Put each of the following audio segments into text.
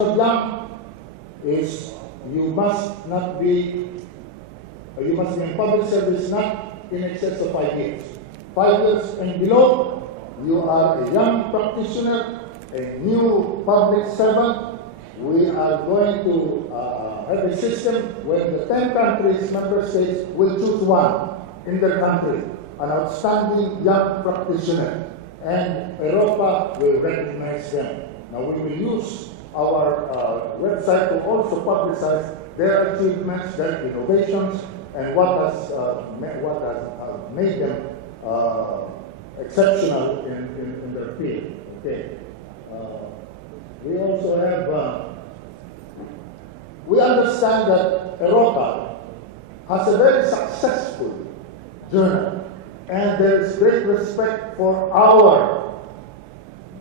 young is you must be in public service not in excess of 5 years. 5 years and below, you are a young practitioner, a new public servant. We are going to have a system where the 10 countries, member states, will choose one in their country, an outstanding young practitioner, and Europa will recognize them. Now we will use our website to also publicize their achievements, their innovations, and what has made them exceptional in their field. Okay. We also have, we understand that Europa has a very successful journal, and there is great respect for our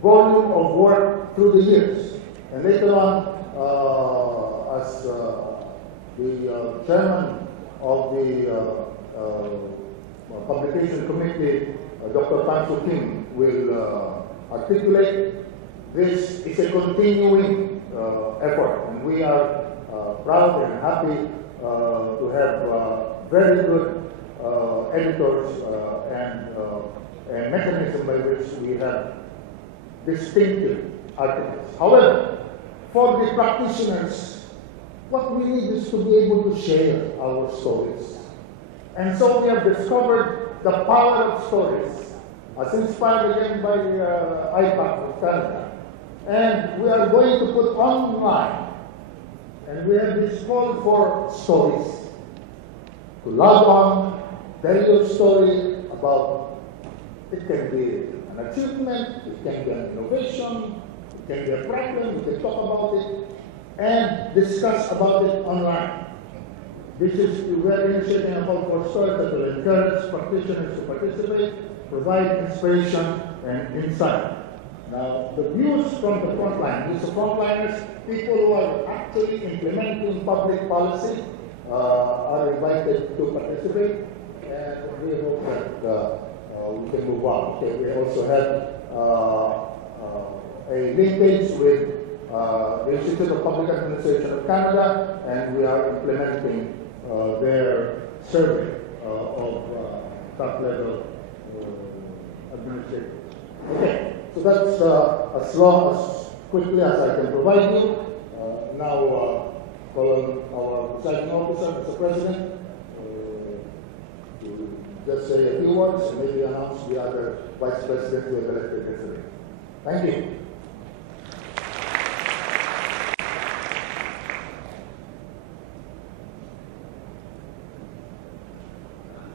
volume of work through the years. And later on, as the chairman of the publication committee, Dr. Tan Soo Kim, will articulate, this is a continuing effort, and we are proud and happy to have very good editors and mechanism by which we have distinctive articles. However, for the practitioners, what we need is to be able to share our stories. And so we have discovered the power of stories, as inspired again by IPAC of Canada. And we are going to put online, and we have this call for stories. To log on, tell your story about, it can be an achievement, it can be an innovation, it can be a problem, we can talk about it, and discuss about it online. This is, we are initiating a call for stories that will encourage practitioners to participate, provide inspiration and insight. Now, the views from the front line, these are frontliners, people who are actually implementing public policy, are invited to participate, and we hope that we can move on. Okay, we also have a linkage with the Institute of Public Administration of Canada, and we are implementing their survey of top-level administrators. Okay, so that's as quickly as I can provide you. Now, call on our presiding officer, Mr. President, to just say a few words and maybe announce the other vice president who have elected yesterday. Thank you.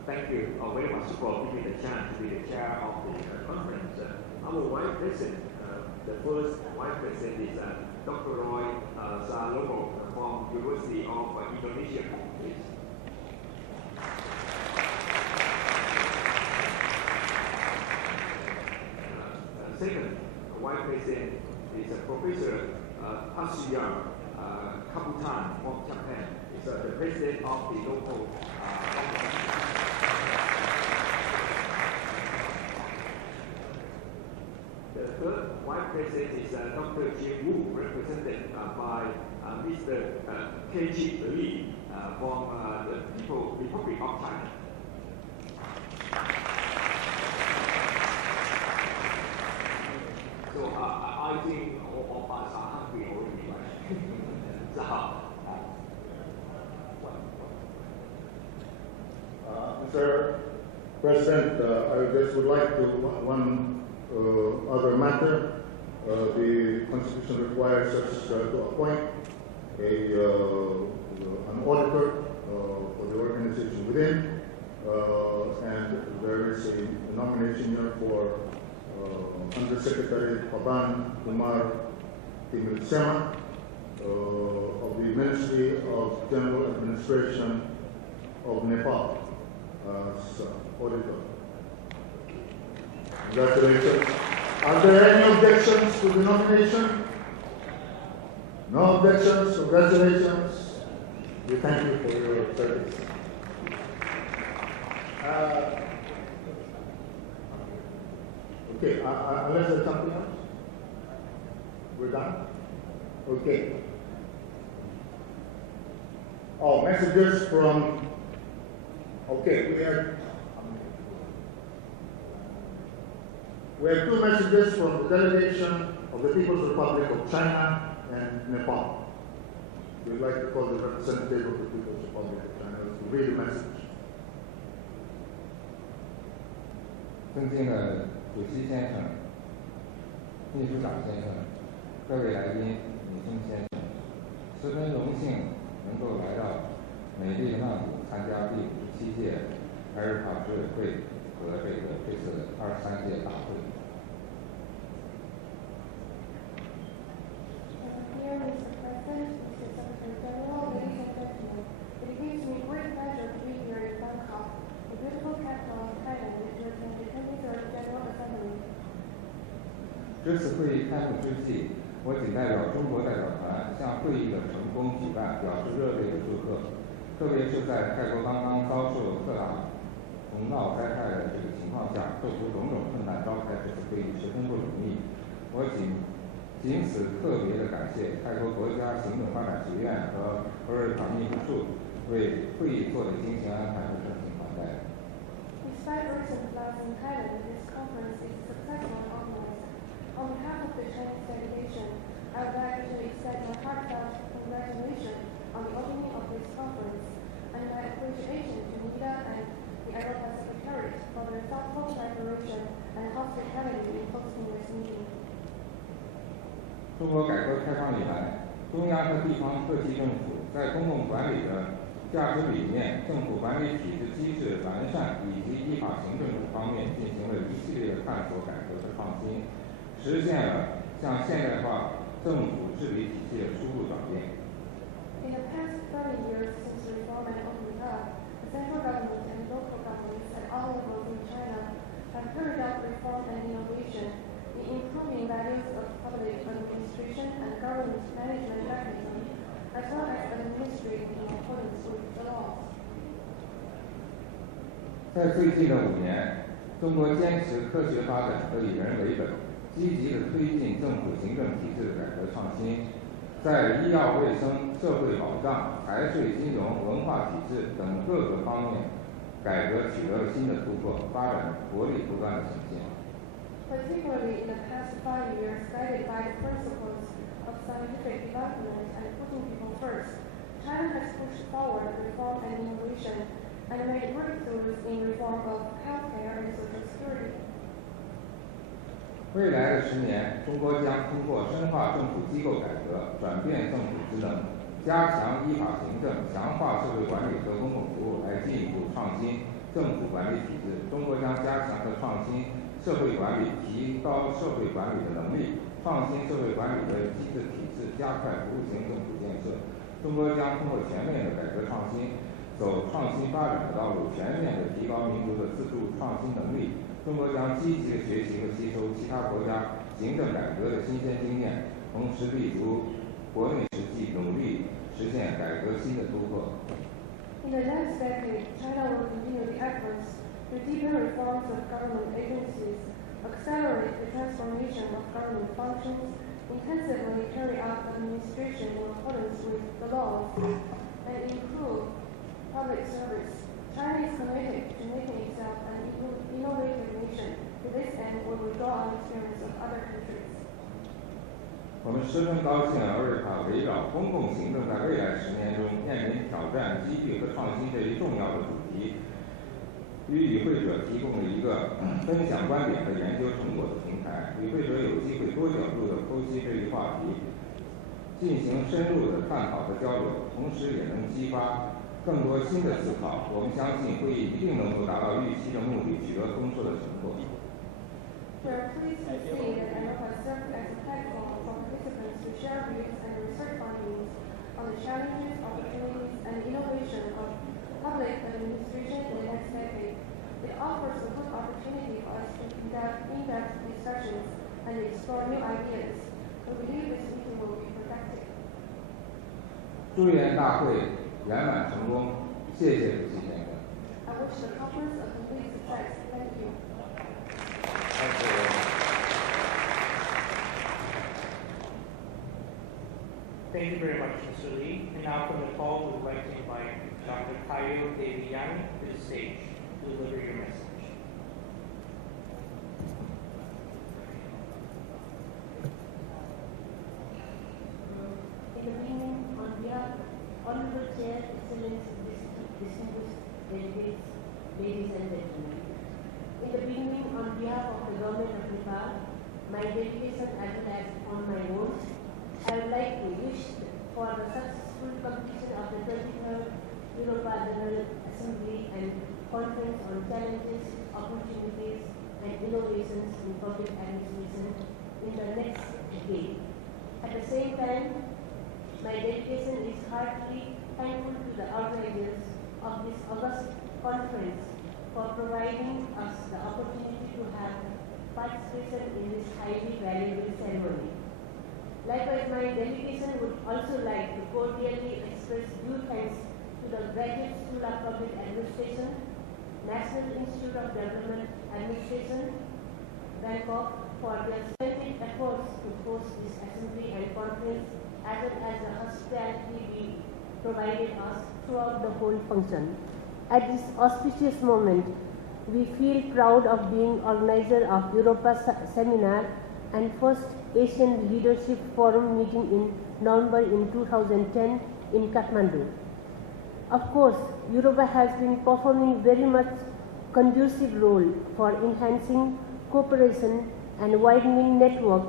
Thank you very much for giving me the chance to be the chair of the conference. Our vice president, the first vice president is Dr. Roy Salomo from University of Indonesia. Please. Second vice president is Professor Tatsuya Kabutan from Japan. He's the president of the local The third vice president is Dr. Jie Wu, represented by Mr. K.G. Li from the Republic of China. So I think all of us are hungry already, right? Mr. President, I just would like to, one other matter. The Constitution requires us to appoint an auditor for the organization within, and there is a nomination here for Undersecretary Paban Kumar Timilsema of the Ministry of General Administration of Nepal as auditor. Congratulations. Are there any objections to the nomination? No objections. Congratulations. We thank you for your service. Okay, unless there's something else? We're done? Okay. Oh, messages from. Okay, we have two messages from the delegation of the People's Republic of China and Nepal. We'd like to call the representative of the People's Republic of China to read the message. 尊敬的主席先生、秘书长先生、各位来宾、女性先生，十分荣幸能够来到美丽的曼谷参加第57届埃日帕执委会和这次23届大会。Dear Mr. President, Mr. Secretary General, ladies and gentlemen, it gives me great pleasure to be here in Bangkok, the beautiful capital of Thailand, to attend the 23rd General Assembly. 这次会议开幕之际，我谨代表中国代表团向会议的成功举办表示热烈的祝贺。特别是在泰国刚刚遭受特大洪涝灾害的这个情况下，克服种种困难召开这次会议十分不容易。我仅此特别的感谢泰国国家行政发展学院和欧日卡秘书处为会议做的精心安排和盛情款待。Despite recent floods in Thailand, this conference is successfully organized. On behalf of the Chinese delegation, I would like to extend my heartfelt congratulations on the opening of this conference, and my appreciation to NIDA and the Europa Secretariat for their thoughtful preparation and hospitality in hosting this meeting. 中国改革开放以来，中央和地方特区政府在公共管理的价值理念、政府管理体制机制完善以及依法行政等方面进行了一系列的探索、改革和创新，实现了向现代化政府治理体系的输入转变。In the past 30 years since reform and opening up, the central government and local governments at all levels in China have carried out reform and innovation in improving values of public administration and government management mechanism, as well as administering in accordance with the laws. 在最近的5年，中国坚持科学发展和以人为本，积极地推进政府行政体制的改革创新，在医药卫生、社会保障、财税金融、文化体制等各个方面改革取得了新的突破，发展活力不断的呈现。Particularly in the past 5 years, guided by the principles of scientific development and putting people first, China has pushed forward reform and innovation and made breakthroughs in reform of healthcare and social security. 未来的10年，中国将通过深化政府机构改革、转变政府职能、加强依法行政、强化社会管理和公共服务来进一步创新政府管理体制。中国将加强和创新社会管理，提高社会管理的能力，创新社会管理的机制体制，加快服务型政府建设。中国将通过全面的改革创新，走创新发展的道路，全面的提高民族的自主创新能力。中国将积极的学习和吸收其他国家行政改革的新鲜经验，同时立足国内实际，努力实现改革新的突破。In the next decade, China will continue the efforts to deepen reforms of government agencies, accelerate the transformation of government functions, intensively carry out administration in accordance with the laws, and improve public service. China is committed to making itself an innovative nation. To this end, we will draw on experience of other countries. 我们十分高兴欧日卡围绕公共行政在未来10年中面临挑战、机遇和创新这一重要的主题，与与会者提供了一个分享观点和研究成果的平台。与会者有机会多角度地剖析这一话题，进行深入的探讨和交流，同时也能激发更多新的思考。我们相信会议一定能够达到预期的目的，取得丰硕的成果。We are pleased to see that Europa served as a platform for participants to share views and research findings on the challenges, opportunities, and innovation of public administration in the next decade. It offers a good opportunity for us to conduct in-depth discussions and explore new ideas. We believe this meeting will be productive. 祝愿大会圆满成功，谢谢主席先生。I wish the conference a complete success. Thank you. 好 Thank you very much, Mr. Lee. And now from Nepal, we would like to invite Dr. Kayo Devyani to the stage to deliver your message. In the beginning, on behalf of Honorable Chair, Excellencies, distinguished delegates, ladies and gentlemen. In the beginning, on behalf of the Government of Nepal, my delegation as well as on my own, I would like to wish for the successful completion of the 23rd Europa General Assembly and Conference on Challenges, Opportunities and Innovations in Public Administration in the next decade. At the same time, my delegation is heartily thankful to the organizers of this august conference for providing us the opportunity to have participation in this highly valuable ceremony. Likewise, my delegation would also like to cordially express due thanks to the Graduate School of Public Administration, National Institute of Development Administration, Bangkok, for their splendid efforts to host this assembly and conference, as well as the hospitality we provided us throughout the whole function. At this auspicious moment, we feel proud of being organizer of Europa Seminar and first Asian Leadership Forum meeting in November in 2010 in Kathmandu. Of course, Europa has been performing very much conducive role for enhancing cooperation and widening network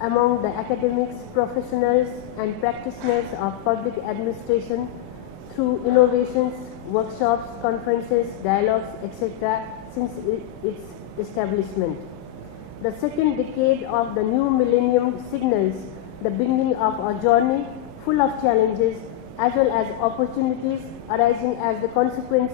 among the academics, professionals and practitioners of public administration through innovations, workshops, conferences, dialogues, etc. since its establishment. The second decade of the new millennium signals the beginning of a journey full of challenges as well as opportunities arising as the consequence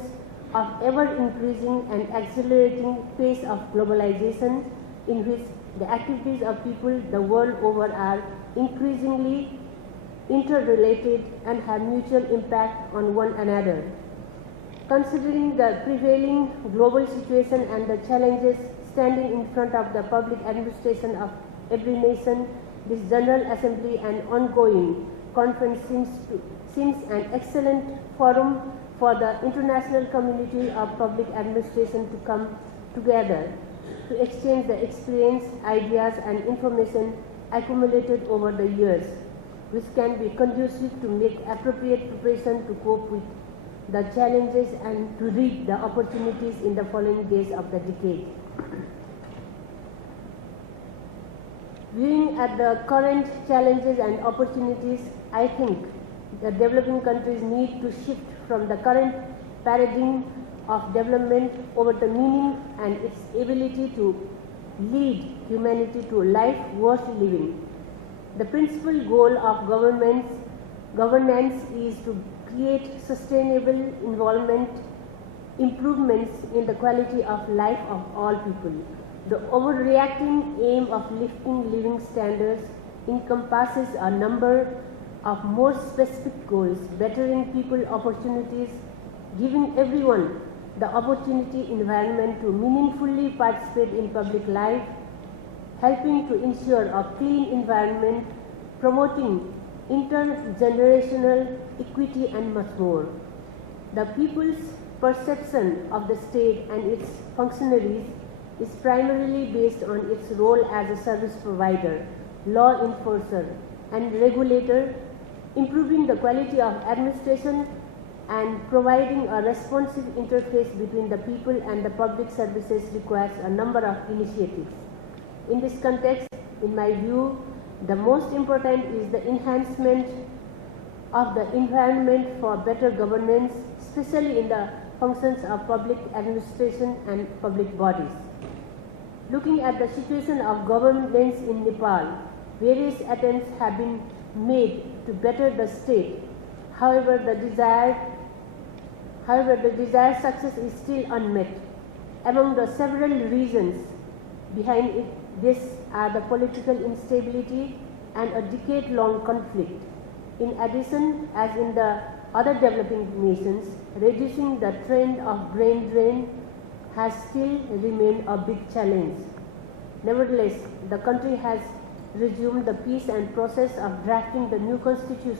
of ever-increasing and accelerating pace of globalization, in which the activities of people the world over are increasingly interrelated and have mutual impact on one another. Considering the prevailing global situation and the challenges standing in front of the public administration of every nation, this General Assembly and ongoing conference seems an excellent forum for the international community of public administration to come together to exchange the experience, ideas and information accumulated over the years, which can be conducive to make appropriate preparation to cope with the challenges and to reap the opportunities in the following days of the decade. Viewing at the current challenges and opportunities, I think the developing countries need to shift from the current paradigm of development over the meaning and its ability to lead humanity to a life worth living. The principal goal of governance is to create sustainable involvement, improvements in the quality of life of all people. The overreacting aim of lifting living standards encompasses a number of more specific goals: bettering people opportunities, giving everyone the opportunity environment to meaningfully participate in public life, helping to ensure a clean environment, promoting intergenerational equity and much more. The people's perception of the state and its functionaries is primarily based on its role as a service provider, law enforcer and regulator, improving the quality of administration and providing a responsive interface between the people and the public services requires a number of initiatives. In this context, in my view, the most important is the enhancement of the environment for better governance, especially in the functions of public administration and public bodies. Looking at the situation of governance in Nepal, various attempts have been made to better the state. However, the desired success is still unmet. Among the several reasons behind this are the political instability and a decade-long conflict. In addition, as in the other developing nations, reducing the trend of brain drain has still remained a big challenge. Nevertheless, the country has resumed the peace and process of drafting the new constitution